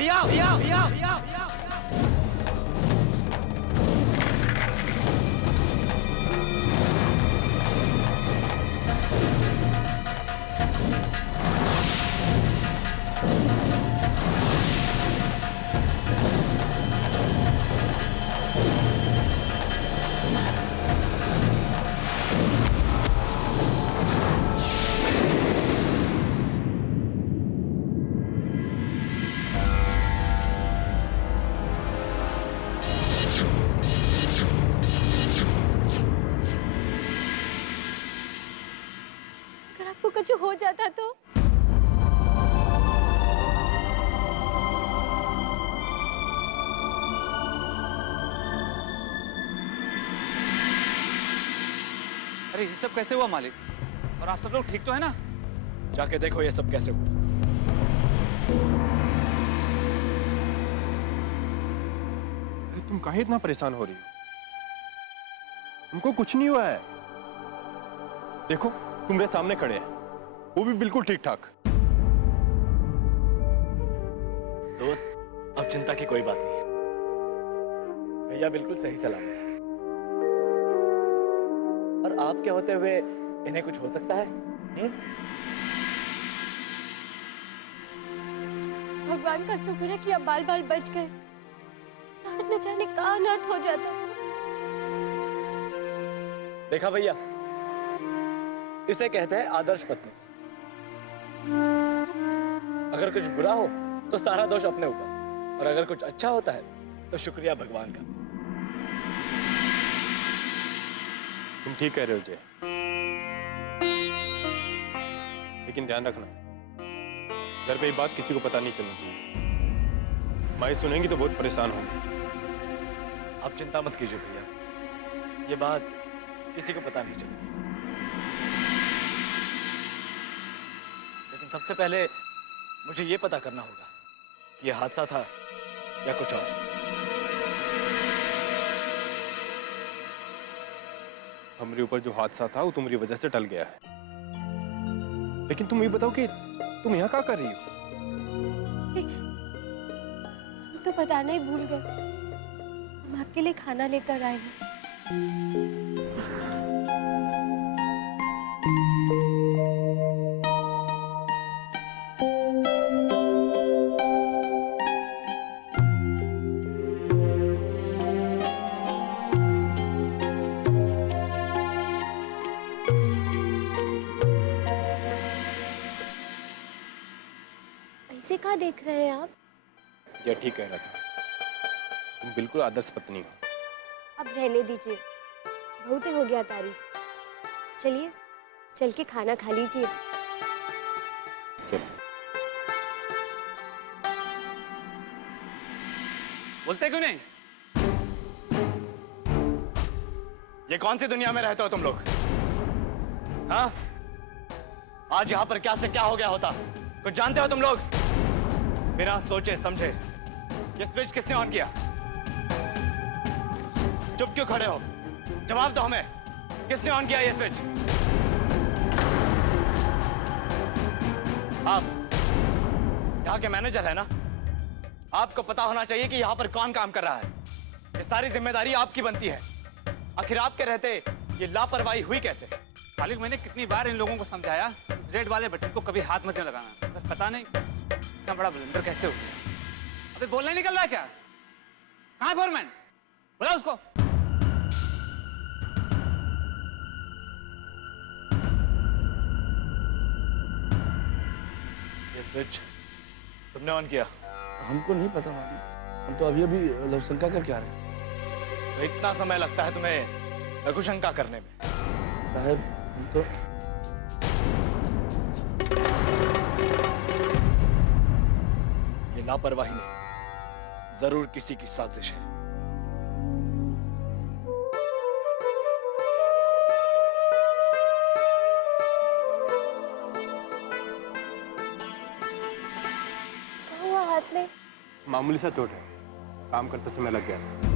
भैया भैया भैया भैया भैया। आपको कुछ हो जाता तो? अरे ये सब कैसे हुआ मालिक? और आप सब लोग ठीक तो है ना? जाके देखो ये सब कैसे हुआ। अरे तुम काहे इतना परेशान हो रही हो? तुमको कुछ नहीं हुआ है। देखो तुम मेरे सामने खड़े हैं, वो भी बिल्कुल ठीक ठाक। दोस्त, अब चिंता की कोई बात नहीं है। भैया बिल्कुल सही सलामत है। और आपके होते हुए इन्हें कुछ हो सकता है? भगवान का शुक्र है कि अब बाल बाल बच गए। आज न जाने कहाँ अनर्थ हो जाता। देखा भैया, इसे कहते हैं आदर्श पत्नी। अगर कुछ बुरा हो तो सारा दोष अपने ऊपर, और अगर कुछ अच्छा होता है तो शुक्रिया भगवान का। तुम ठीक कह रहे हो जय, लेकिन ध्यान रखना घर पे ये बात किसी को पता नहीं चलनी चाहिए। माई सुनेंगी तो बहुत परेशान होंगी। आप चिंता मत कीजिए भैया, ये बात किसी को पता नहीं चलेगी। लेकिन सबसे पहले मुझे ये पता करना होगा कि यह हादसा था या कुछ और। हमारे ऊपर जो हादसा था वो तुम्हारी वजह से टल गया है, लेकिन तुम ये बताओ कि तुम यहाँ क्या कर रही हो? हम तो बताना ही भूल गए। हम आपके लिए खाना लेकर आए हैं। ऐसे कहाँ देख रहे हैं आप? यह ठीक कह रहा था, तुम बिल्कुल आदर्श पत्नी हो। अब रहने दीजिए, बहुत ही हो गया तारीफ। चलिए चल के खाना खा लीजिए। चलो। बोलते क्यों नहीं? ये कौन सी दुनिया में रहते हो तुम लोग? हाँ? आज यहां पर क्या से क्या हो गया होता कुछ जानते हो तुम लोग? बिना सोचे समझे ये स्विच किसने ऑन किया? चुप क्यों खड़े हो? जवाब दो हमें, किसने ऑन किया ये स्विच? आप यहां के मैनेजर है ना? आपको पता होना चाहिए कि यहां पर कौन काम कर रहा है। ये सारी जिम्मेदारी आपकी बनती है। आखिर आपके रहते ये लापरवाही हुई कैसे? मालिक मैंने कितनी बार इन लोगों को समझाया, इस रेड वाले बटन को कभी हाथ मत लगाना। बस पता नहीं इतना बड़ा ब्लंडर कैसे हो गया। अबे बोलने निकल रहा है क्या? कहाँ फोरमैन? बुला उसको। ये स्विच तुमने ऑन किया? हमको नहीं पता वादी, हम तो अभी अभी लवशंका करके आ रहे हैं। तो इतना समय लगता है तुम्हें लघुशंका करने में? साहब हम तो ये लापरवाही नहीं, जरूर किसी की साजिश है। क्या हुआ हाथ में? मामूली सा चोट है, काम करते समय लग गया था।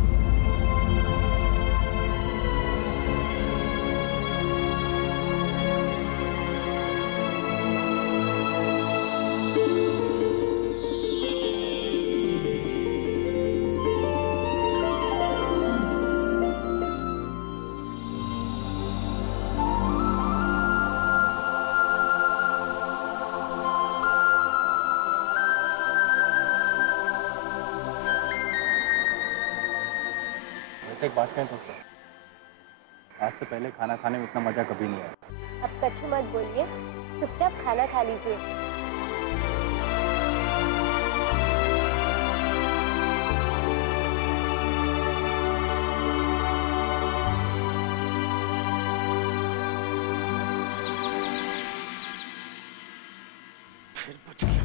वैसे एक बात कहें तुमसे, आज से पहले खाना खाने में इतना मजा कभी नहीं आया। अब कछु मत बोलिए, चुपचाप खाना खा लीजिए। फिर बच गया।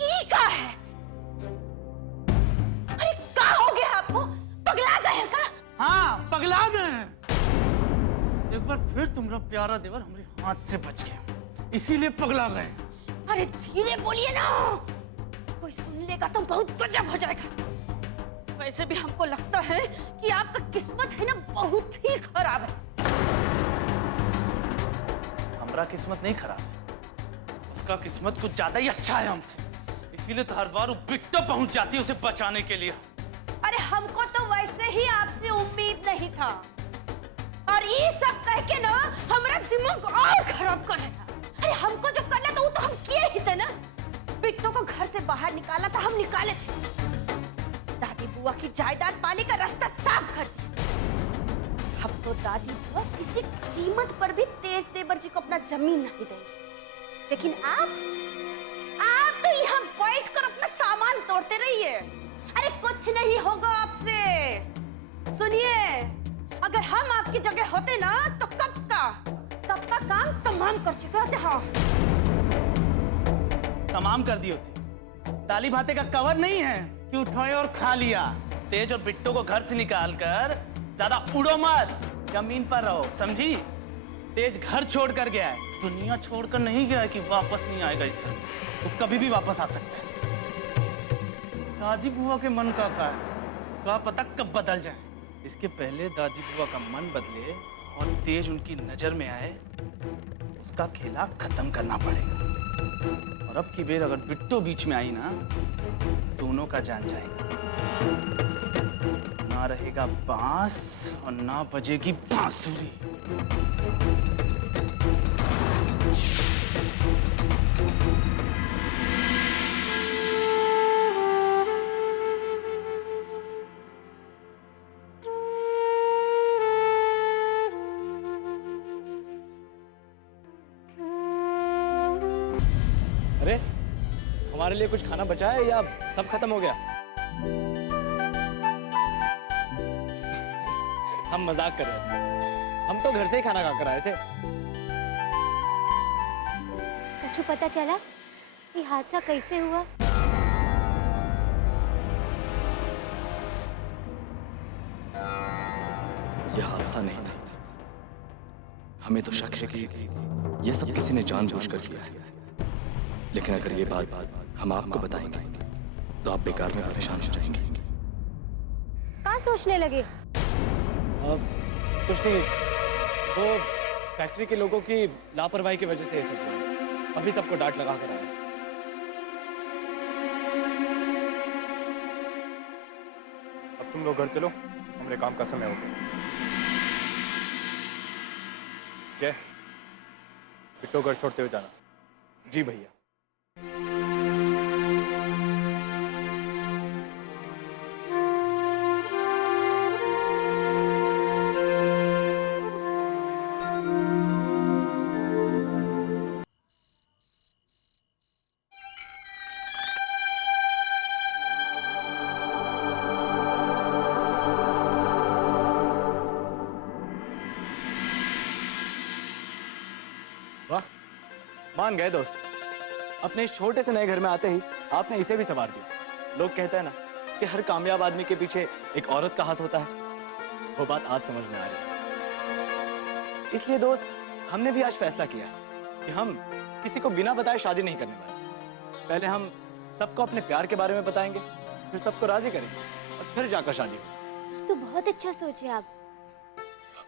ई का है? अरे का हो गया आपको? पगला गए हैं का? हाँ, पगला गए हैं। एक बार फिर तुम्हारा प्यारा देवर हमारे हाथ से बच गया, इसीलिए पगला गए। अरे धीरे बोलिए ना, कोई सुन लेगा तो बहुत गजब हो जाएगा। वैसे भी हमको लगता है कि आपका किस्मत है ना बहुत ही खराब है। हमारा किस्मत नहीं खराब, उसका किस्मत कुछ ज्यादा ही अच्छा है हमसे, इसीलिए तो हर बार वो बिट्टो पहुंच जाती है उसे बचाने के लिए। अरे हमको तो वैसे ही आपसे उम्मीद नहीं था, और ये सब कह के ना हमारा दिमाग और खराब कर रहा। अरे हमको जो करना था वो तो हम किए ही थे ना। बिट्टो को घर से बाहर निकाला था, हम निकाले थे। दादी बुआ की जायदाद पाने का रास्ता साफ कर दिया। अब तो दादी बुआ किसी कीमत पर भी तेज देवर जी को अपना जमीन नहीं देंगे। लेकिन आप तो यहाँ बैठ कर अपना सामान तोड़ते रहिए। अरे कुछ नहीं होगा आपसे। सुनिए, अगर हम आपकी जगह होते ना तो कब का काम तमाम कर चुके होते। हाँ, तमाम कर दी होती। दाली भाते का कवर नहीं है कि उठाए और खा लिया। तेज और बिट्टो को घर से निकाल कर ज्यादा उड़ो मत, जमीन पर रहो, समझी? तेज घर छोड़ कर गया है, दुनिया छोड़कर नहीं गया है कि वापस नहीं आएगा इस घर में। तो कभी भी वापस आ सकता है। दादी बुआ के मन का है, क्या पता कब बदल जाए। इसके पहले दादी बुआ का मन बदले और तेज उनकी नजर में आए, उसका खेला खत्म करना पड़ेगा। और अब की बेर अगर बिट्टो बीच में आई ना, दोनों का जान जाएगा। ना रहेगा बांस और ना बजेगी बांसुरी। अरे हमारे लिए कुछ खाना बचा है या सब खत्म हो गया? हम मजाक कर रहे थे, हम तो घर से ही खाना खाकर आए थे। कछु पता चला ये हादसा कैसे हुआ? यह हादसा नहीं था। हमें तो शक है कि यह सब किसी ने जानबूझकर किया है। लेकिन अगर ये बात हम आपको बताएंगे तो आप बेकार में परेशान हो जाएंगे। क्या सोचने लगे? कुछ नहीं, वो फैक्ट्री के लोगों की लापरवाही की वजह से ये सब हुआ। अभी सबको डांट लगा कर आए। अब तुम लोग घर चलो, हमारे काम का समय हो गया। जय, बिट्टो घर छोड़ते हुए जाना। जी भैया। वाह, मान गए दोस्त। अपने इस छोटे से नए घर में आते ही आपने इसे भी संवार दिया। लोग कहते हैं ना कि हर कामयाब आदमी के पीछे एक औरत का हाथ होता है। वो बात आज समझ में आ रही है। इसलिए दोस्त, हमने भी आज फैसला किया है कि हम किसी को बिना बताए शादी नहीं करने वाले। पहले हम सबको अपने प्यार के बारे में बताएंगे, फिर सबको राजी करेंगे और फिर जाकर शादी होगी। ये तो बहुत अच्छा सोचे आप।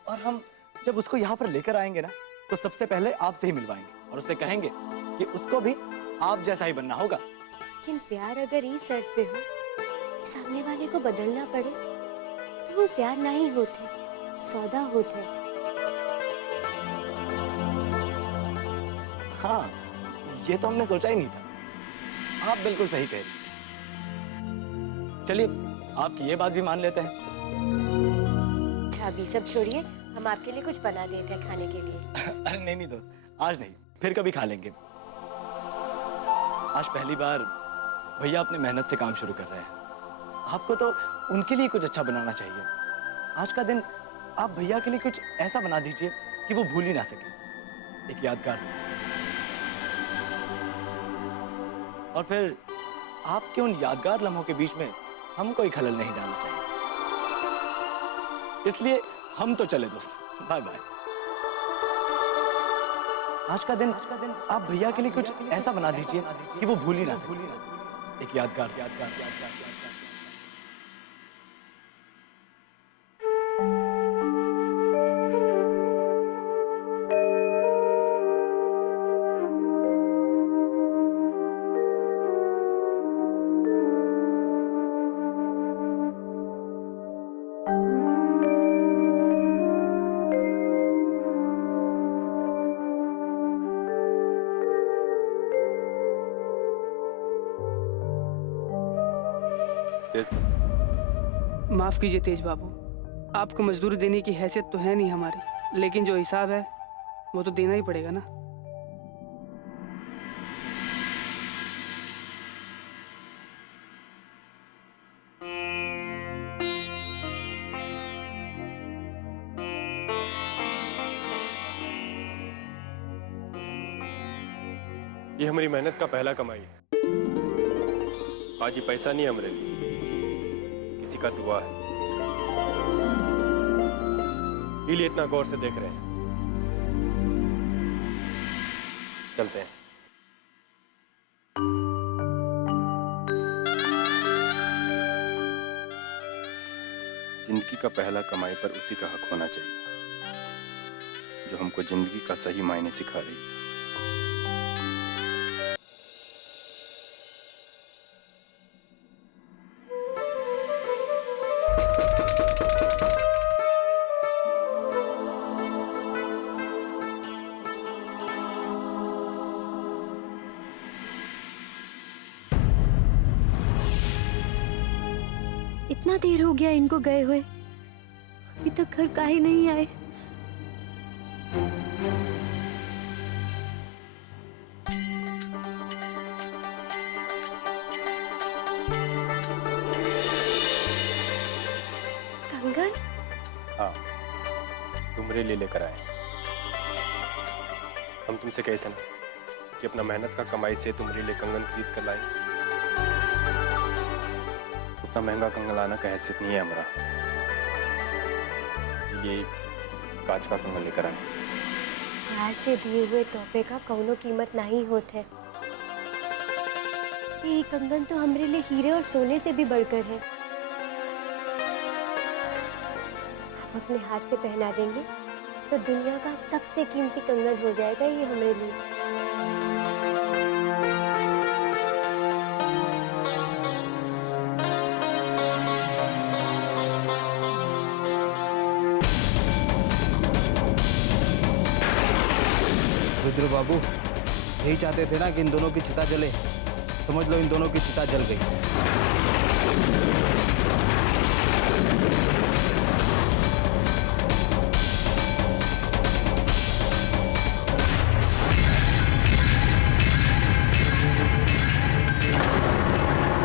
और हम जब उसको यहाँ पर लेकर आएंगे ना, तो सबसे पहले आपसे ही मिलवाएंगे और उससे कहेंगे कि उसको भी आप जैसा ही बनना होगा। लेकिन प्यार अगर इस शर्त पे हो कि सामने वाले को बदलना पड़े, तो वो प्यार नहीं होते, सौदा होते। हाँ, ये तो हमने सोचा ही नहीं था। आप बिल्कुल सही कह रही। चलिए आपकी ये बात भी मान लेते हैं। अच्छा अभी सब छोड़िए, हम आपके लिए कुछ बना देते हैं खाने के लिए। अरे नहीं दोस्त, आज नहीं, फिर कभी खा लेंगे। आज पहली बार भैया अपने मेहनत से काम शुरू कर रहे हैं। आपको तो उनके लिए कुछ अच्छा बनाना चाहिए। आज का दिन आप भैया के लिए कुछ ऐसा बना दीजिए कि वो भूल ही ना सके, एक यादगार दिन। और फिर आपके उन यादगार लम्हों के बीच में हम कोई खलल नहीं डालना चाहिए। इसलिए हम तो चले दोस्त, बाय बाय। आज का दिन आप भैया के लिए कुछ ऐसा बना दीजिए कि वो भूल ही ना सके, एक यादगार। माफ कीजिए तेज बाबू, आपको मजदूरी देने की हैसियत तो है नहीं हमारी, लेकिन जो हिसाब है वो तो देना ही पड़ेगा ना। ये हमारी मेहनत का पहला कमाई है। आज ये पैसा नहीं है हमारे लिए, किसी का दुआ है, इसलिए इतना गौर से देख रहे हैं। चलते हैं। जिंदगी का पहला कमाई पर उसी का हक होना चाहिए जो हमको जिंदगी का सही मायने सिखा रही है। इतना देर हो गया इनको गए हुए, अभी तक घर काहे नहीं आए। कंगन? हाँ, तुमरे लिए लेकर आए। हम तुमसे कहे थे ना कि अपना मेहनत का कमाई से तुम्हारे लिए कंगन खरीद कर लाएंगे। उतना महंगा कंगन लाना का हैसियत नहीं है हमारा, ये कांच का कंगन लेकर आए। प्यार से दिए हुए तोहफे का कौनो कीमत नहीं होते। ये कंगन तो हमारे लिए हीरे और सोने से भी बढ़कर है। हम अपने हाथ से पहना देंगे तो दुनिया का सबसे कीमती कंगन हो जाएगा ये हमारे लिए। रुद्र बाबू यही चाहते थे ना कि इन दोनों की चिता जले। समझ लो इन दोनों की चिता जल गई।